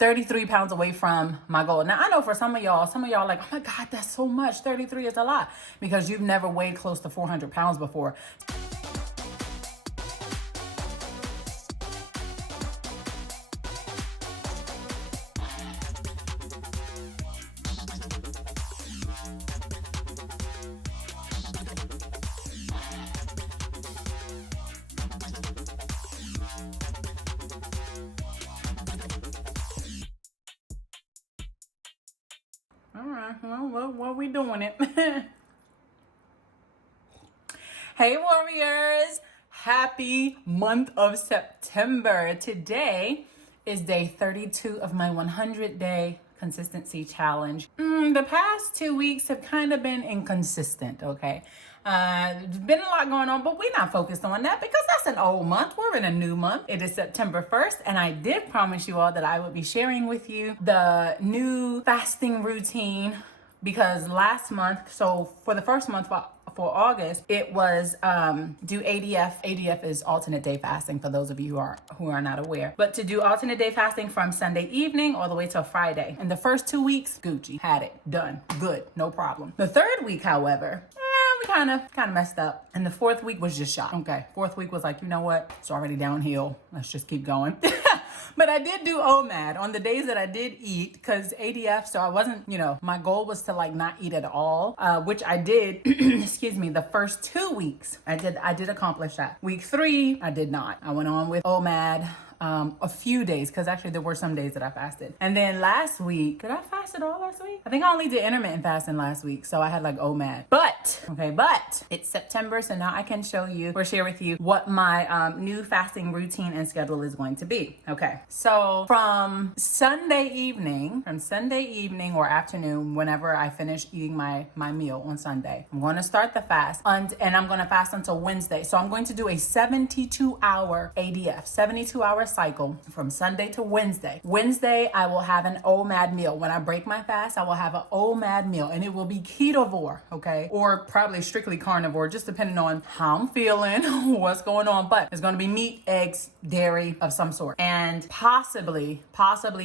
33 pounds away from my goal. Now, I know for some of y'all are like, oh my God, that's so much. 33 is a lot because you've never weighed close to 400 pounds before. All right, well, we doing it. Hey, warriors. Happy month of September. Today is day 32 of my 100-day consistency challenge. The past 2 weeks have kind of been inconsistent, okay? There's been a lot going on, but we're not focused on that because that's an old month. We're in a new month. It is September 1st, and I did promise you all that I would be sharing with you the new fasting routine because last month, so for the first month for August, it was do ADF. ADF is alternate day fasting for those of you who are not aware. But to do alternate day fasting from Sunday evening all the way till Friday. And the first 2 weeks, Gucci, had it, done, good, no problem. The third week, however, we kind of messed up. And the fourth week was just shot. Okay, fourth week was like, you know what? It's already downhill. Let's just keep going. But I did do OMAD on the days that I did eat because ADF, so I wasn't, my goal was to like not eat at all, which I did, excuse me, the first 2 weeks. I did accomplish that. Week 3, I did not. I went on with OMAD. A few days, because actually there were some days that I fasted. And then last week, did I fast at all last week? I think I only did intermittent fasting last week, so I had like OMAD. But it's September, so now I can show you or share with you what my new fasting routine and schedule is going to be. Okay, so from Sunday evening or afternoon, whenever I finish eating my meal on Sunday, I'm going to start the fast, and I'm going to fast until Wednesday. So I'm going to do a 72-hour ADF, 72-hour cycle from Sunday to Wednesday. Wednesday, I will have an OMAD meal. When I break my fast, I will have an OMAD meal, and it will be ketovore, okay? Or probably strictly carnivore, just depending on how I'm feeling, what's going on. But it's going to be meat, eggs, dairy of some sort, and possibly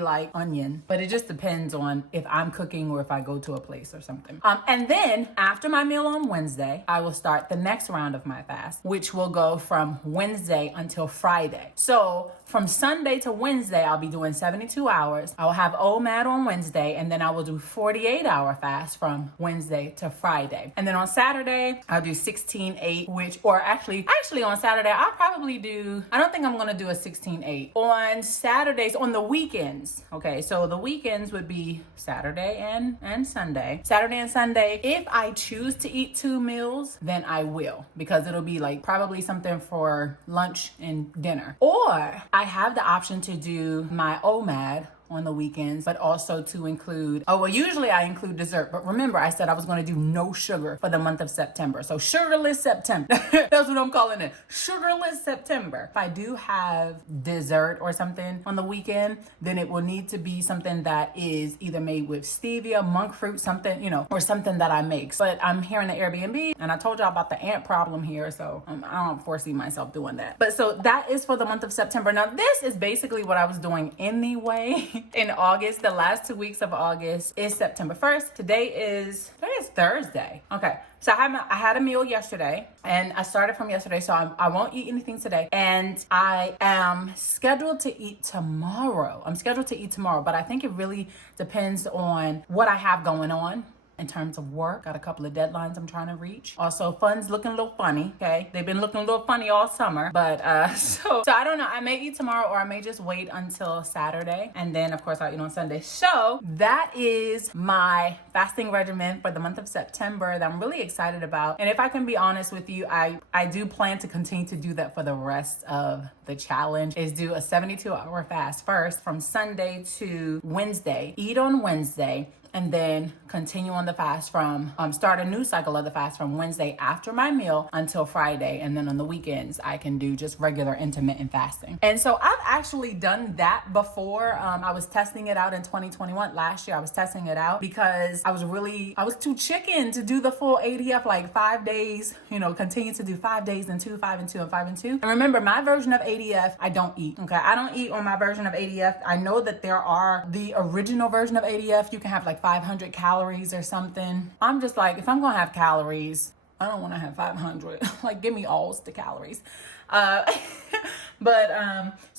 like onion. But it just depends on if I'm cooking or if I go to a place or something. And then after my meal on Wednesday, I will start the next round of my fast, which will go from Wednesday until Friday. So from Sunday to Wednesday, I'll be doing 72 hours. I will have OMAD on Wednesday, and then I will do 48-hour fast from Wednesday to Friday. And then on Saturday, I'll do 16-8, or actually on Saturday, I'll probably do, I don't think I'm going to do a 16-8. On Saturdays, on the weekends, okay, so the weekends would be Saturday and Sunday. Saturday and Sunday, if I choose to eat 2 meals, then I will, because it'll be like probably something for lunch and dinner. Or I have the option to do my OMAD on the weekends, but also to include, usually I include dessert, but remember I said I was going to do no sugar for the month of September. So sugarless September. That's what I'm calling it. Sugarless September. If I do have dessert or something on the weekend, then it will need to be something that is either made with stevia, monk fruit, something, or something that I make. But I'm here in the Airbnb, and I told y'all about the ant problem here, so I don't foresee myself doing that. But so that is for the month of September. Now this is basically what I was doing anyway. In August. The last 2 weeks of August is September 1st. Today is Thursday. Okay. So I had a meal yesterday, and I started from yesterday, so I won't eat anything today. And I am scheduled to eat tomorrow. But I think it really depends on what I have going on. In terms of work, got a couple of deadlines I'm trying to reach. Also, fun's looking a little funny, okay? They've been looking a little funny all summer, but so I don't know. I may eat tomorrow, or I may just wait until Saturday, and then of course I'll eat on Sunday. So that is my fasting regimen for the month of September that I'm really excited about. And if I can be honest with you, I do plan to continue to do that for the rest of the challenge. Is do a 72-hour fast first from Sunday to Wednesday. Eat on Wednesday, and then continue on the fast from, start a new cycle of the fast from Wednesday after my meal until Friday. And then on the weekends, I can do just regular intermittent fasting. And so I've actually done that before. I was testing it out in 2021. Last year, I was testing it out because I was too chicken to do the full ADF, like 5 days, continue to do 5 days and 2, 5 and 2 and 5 and 2. And remember, my version of ADF, I don't eat. Okay. I don't eat on my version of ADF. I know that there are the original version of ADF. You can have like 500 calories or something. I'm just like, if I'm going to have calories, I don't want to have 500. Like, give me all the calories. So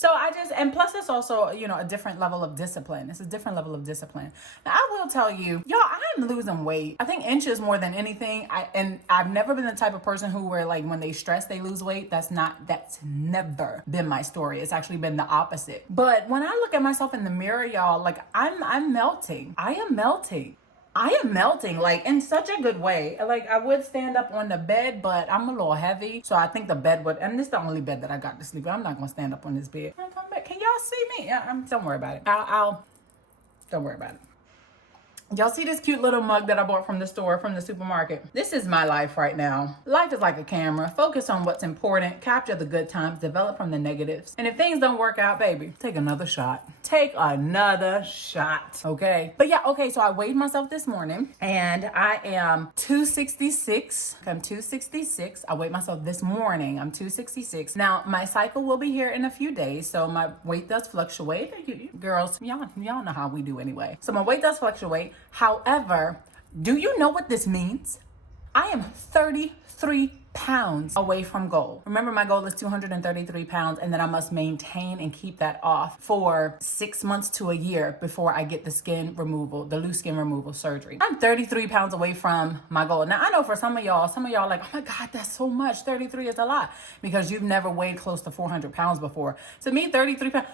I just, and plus it's also, a different level of discipline. It's a different level of discipline. Now, I will tell you, y'all, I'm losing weight. I think inches more than anything. I've never been the type of person who where like when they stress, they lose weight. That's never been my story. It's actually been the opposite. But when I look at myself in the mirror, y'all, like I'm melting. I am melting, like in such a good way. Like I would stand up on the bed, but I'm a little heavy. So I think the bed would, and this is the only bed that I got to sleep in. I'm not going to stand up on this bed. I'm come back. Can y'all see me? Yeah, don't worry about it. Don't worry about it. Y'all see this cute little mug that I bought from the supermarket? This is my life right now. Life is like a camera. Focus on what's important, capture the good times, develop from the negatives. And if things don't work out, baby, take another shot. Take another shot, okay? But yeah, okay, so I weighed myself this morning and I am 266. I'm 266. I weighed myself this morning. I'm 266. Now, my cycle will be here in a few days, so my weight does fluctuate. You girls, y'all know how we do anyway. So my weight does fluctuate. However, do you know what this means? I am 33 pounds away from goal. Remember, my goal is 233 pounds, and then I must maintain and keep that off for 6 months to a year before I get the loose skin removal surgery. I'm 33 pounds away from my goal. Now, I know for some of y'all like, oh my God, that's so much. 33 is a lot because you've never weighed close to 400 pounds before. To me, 33 pounds,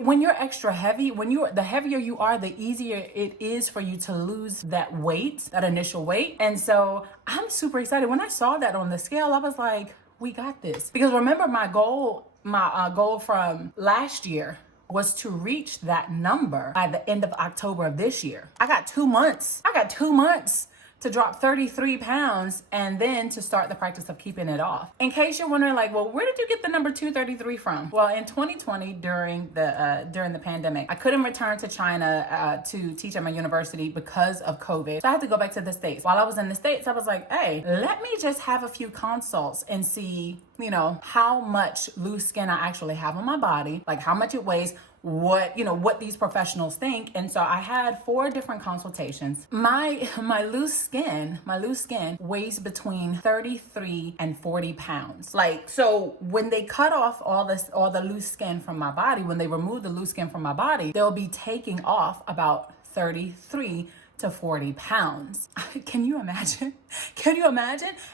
when you're extra heavy, the heavier you are, the easier it is for you to lose that weight, that initial weight. And so I'm super excited. When I saw that on the scale, I was like, we got this. Because remember, my goal from last year was to reach that number by the end of October of this year. I got 2 months to drop 33 pounds and then to start the practice of keeping it off. In case you're wondering, like, well, where did you get the number 233 from? Well, in 2020, during the pandemic, I couldn't return to China to teach at my university because of COVID. So I had to go back to the States. While I was in the States, I was like, hey, let me just have a few consults and see, how much loose skin I actually have on my body, like how much it weighs, what these professionals think. And so I had 4 different consultations. My loose skin weighs between 33 and 40 pounds. So when they cut off all the loose skin from my body, when they remove the loose skin from my body, they'll be taking off about 33 to 40 pounds. Can you imagine?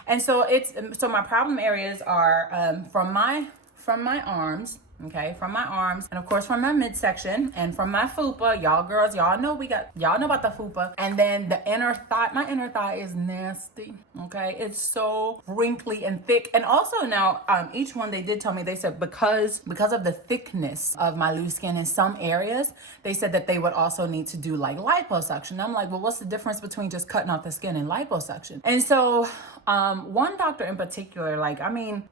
And so my problem areas are from my arms. Okay, from my arms, and of course from my midsection, and from my fupa. Y'all girls, y'all know about the fupa. And then the inner thigh. My inner thigh is nasty. Okay, it's so wrinkly and thick. And also now, each one they did tell me, they said because of the thickness of my loose skin in some areas, they said that they would also need to do like liposuction. I'm like, well, what's the difference between just cutting off the skin and liposuction? And so one doctor in particular,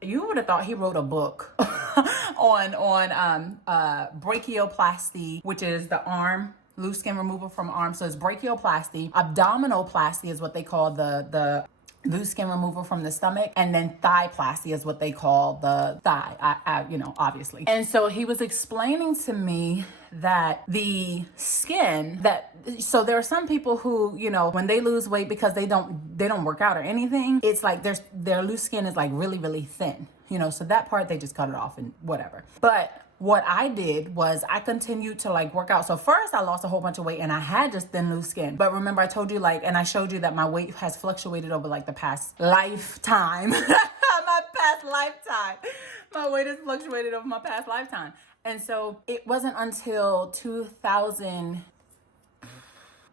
you would have thought he wrote a book on brachioplasty, which is the arm, loose skin removal from arm. So it's brachioplasty. Abdominoplasty is what they call the loose skin removal from the stomach, and then thigh-plasty is what they call the thigh, obviously. And so he was explaining to me that the skin so there are some people who, when they lose weight because they don't work out or anything, it's like their loose skin is like really, really thin, so that part they just cut it off and whatever. But what I did was I continued to work out. So first I lost a whole bunch of weight and I had just thin loose skin. But remember I told you and I showed you that my weight has fluctuated over the past lifetime. My weight has fluctuated over my past lifetime. And so it wasn't until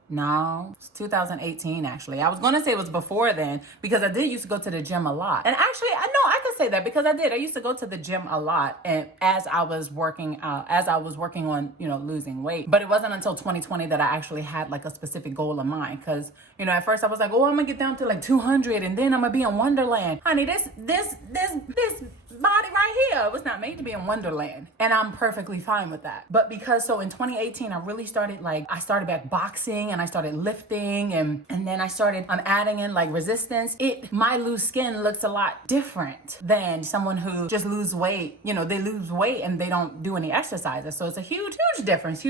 No, it's 2018 actually. I was gonna say it was before then because I did used to go to the gym a lot. And actually, I know I could say that because I did. I used to go to the gym a lot, and as I was working on, you know, losing weight. But it wasn't until 2020 that I actually had like a specific goal in mind. Because, you know, at first I was like, oh, I'm gonna get down to like 200, and then I'm gonna be in Wonderland. Honey, this body right here was not made to be in Wonderland, and I'm perfectly fine with that. But because so in 2018 I really started back boxing, and I started lifting, and then I started adding in like resistance. My loose skin looks a lot different than someone who just lose weight. You know, they lose weight and they don't do any exercises. So it's a huge difference.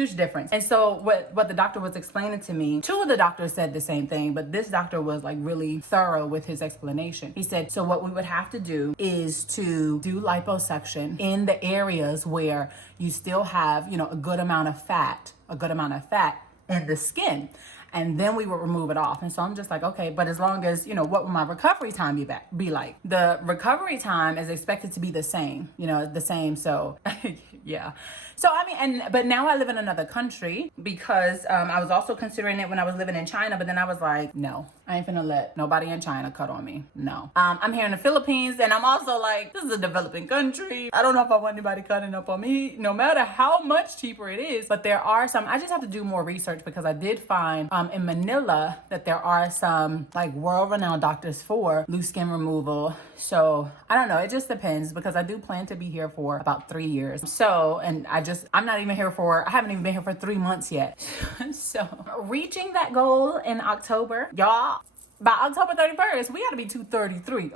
And so what the doctor was explaining to me, two of the doctors said the same thing, but this doctor was like really thorough with his explanation. He said, so what we would have to do is to do liposuction in the areas where you still have, you know, a good amount of fat in the skin. And then we would remove it off. And so I'm just like, okay, but as long as, you know, what will my recovery time be like? The recovery time is expected to be the same, you know, So yeah. So, I mean, but now I live in another country because I was also considering it when I was living in China, but then I was like, no, I ain't finna let nobody in China cut on me. No. I'm here in the Philippines, and I'm also like, this is a developing country. I don't know if I want anybody cutting up on me, no matter how much cheaper it is. But there are some, I just have to do more research because I did find in Manila that there are some like world-renowned doctors for loose skin removal. So I don't know. It just depends because I do plan to be here for about 3 years. So, and I haven't even been here for 3 months yet. So reaching that goal in October, y'all, by October 31st, we got to be 233.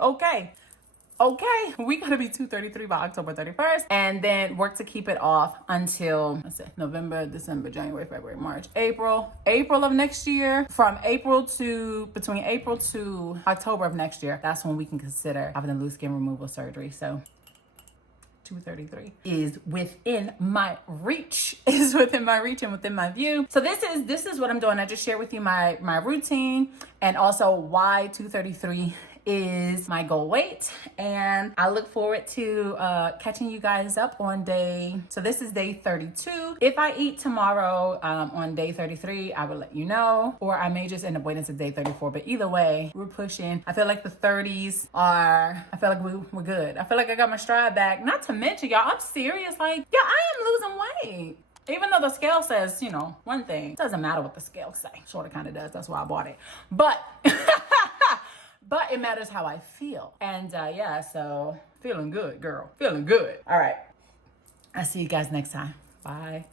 Okay, we gotta be 233 by October 31st, and then work to keep it off until, let's say, November, December, January, February, March, April of next year. Between April to October of next year, that's when we can consider having a loose skin removal surgery. So 233 is within my reach, and within my view. So this is what I'm doing. I just share with you my routine, and also why 233 is my goal weight. And I look forward to catching you guys up on so this is day 32. If I eat tomorrow on day 33, I will let you know, or I may just end up waiting to day 34. But either way, we're pushing. I feel like the 30s I feel like we're good. I feel like I got my stride back. Not to mention, y'all, I'm serious. Like, yeah, I am losing weight. Even though the scale says, you know, one thing, it doesn't matter what the scale say. Sort of kind of does. That's why I bought it. But but it matters how I feel. And yeah, so feeling good, girl. Feeling good. All right. I'll see you guys next time. Bye.